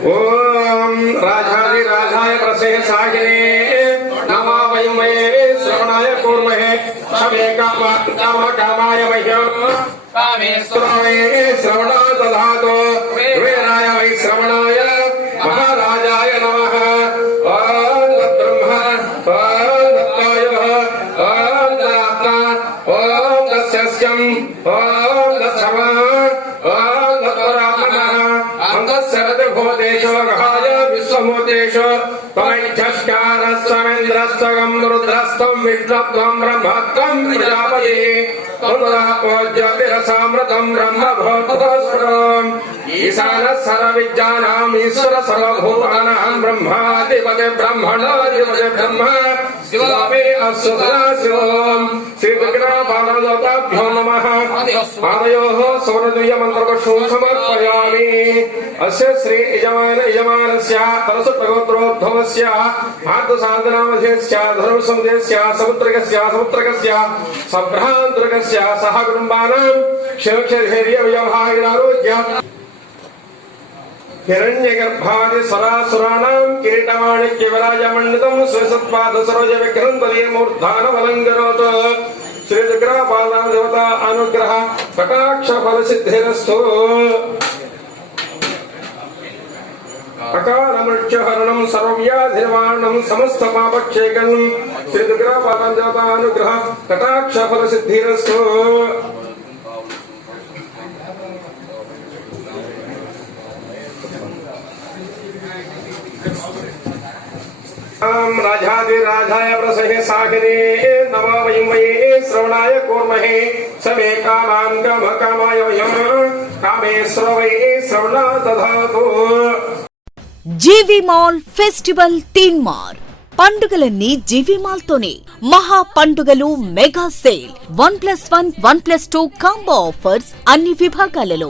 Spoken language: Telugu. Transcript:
ओम राजाधि राजाय प्रसेह सागिने श्रवणाय कूर्महे शमे काम कामाय मह्य श्रवणा दधातो वेराय वै श्रवणाय महाराजाय नमः। ओम ब्रह्म ओम दत्ताय ओम ओम दस्यस्यम ओम भूतेश्वरहाय विश्वमूतेश त्वैच्छस्कारस्वमिन्द्रस्त्वगम् रुद्रस्त्वम् विष्णुत्वम् ब्रह्मत्वम् प्रजापये त्वमदापोज्यभिरसामृतम् ब्रह्म ईशान ईशानः सर्वविद्यानाम् ईश्वर सर्वभूतानाम् ब्रह्माधिपति ब्रह्मणाधिपति ब्रह्म। शिवापि अस्तुतः शिवो। విగ్రహపాదాభ్యో నమ పాదయో సౌరద్వయ మంత్రపుష్పం సమర్పయామి అస్య శ్రీ యజమాన యజమానస్య పరసుప్రగోత్రోద్భవస్య ఆర్ధసాధనామధేస్య ధర్మసంధేస్య సముద్రకస్య సముద్రకస్య సభ్రాంతరకస్య సహ కుటుంబానాం క్షేమక్షేర్య వ్యవహారారోగ్య హిరణ్యగర్భాది సరాసురాణం కిరీటమాణిక్య విరాజమండితం శ్రీ దుర్గాపాల దేవత అనుగ్రహ కటాక్ష ఫల సిద్ధిరస్సు అకాల మృత్యుహరణం సర్వ్యాధినివారణం సమస్త పాపక్షేకణం శ్రీ దుర్గాపాల దేవత అనుగ్రహ కటాక్ష ఫల సిద్ధిరస్సు రాజాది రాజాయ ప్రసహే సాగరే नमो वयं वये श्रवणाय कूर्महे समे कामान् काम कामाय वयं कामेश्वर वये श्रवणा दधातु జీవి మాల్ ఫెస్టివల్ తీన్ మార్ పండుగలన్నీ జీవి మాల్ తోనే మహా పండుగలు mega sale one plus one one plus two combo offers అన్ని విభాగాలలో